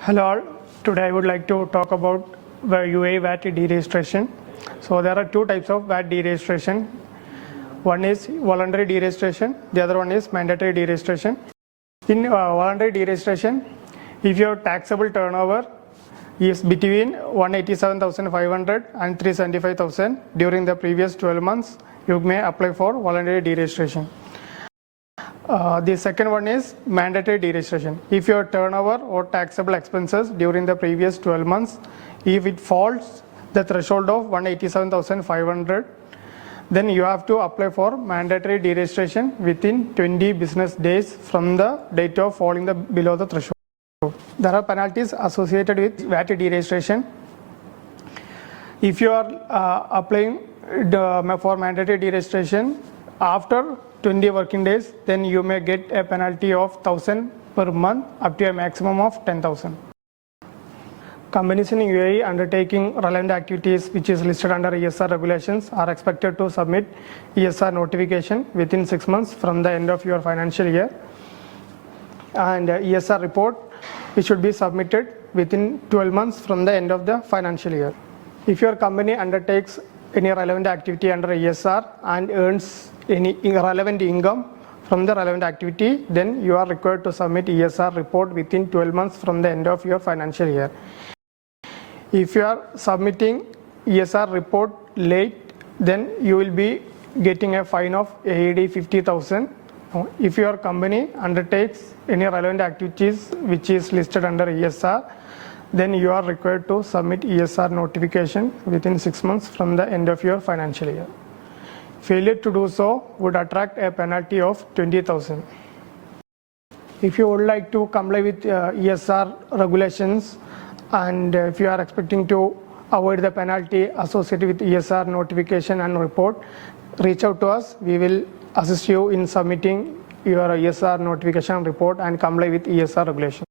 Hello all. Today I would like to talk about the UAE VAT deregistration. So there are two types of VAT deregistration. One is voluntary deregistration, the other one is mandatory deregistration. In voluntary deregistration, if your taxable turnover is between 187,500 and 375,000 during the previous 12 months, you may apply for voluntary deregistration. The second one is mandatory deregistration. If your turnover or taxable expenses during the previous 12 months, if it falls the threshold of 187,500, then you have to apply for mandatory deregistration within 20 business days from the date of falling below the threshold. There are penalties associated with VAT deregistration. If you are applying for mandatory deregistration after 20 working days, then you may get a penalty of 1,000 per month up to a maximum of 10,000. Companies in UAE undertaking relevant activities which is listed under ESR regulations are expected to submit ESR notification within 6 months from the end of your financial year, and ESR report which should be submitted within 12 months from the end of the financial year. If your company undertakes any relevant activity under ESR and earns any irrelevant income from the relevant activity, then you are required to submit ESR report within 12 months from the end of your financial year. If you are submitting ESR report late, then you will be getting a fine of AED 50,000. If your company undertakes any relevant activities which is listed under ESR, then you are required to submit ESR notification within 6 months from the end of your financial year. Failure to do so would attract a penalty of 20,000. If you would like to comply with ESR regulations, and if you are expecting to avoid the penalty associated with ESR notification and report, reach out to us. We will assist you in submitting your ESR notification report and comply with ESR regulations.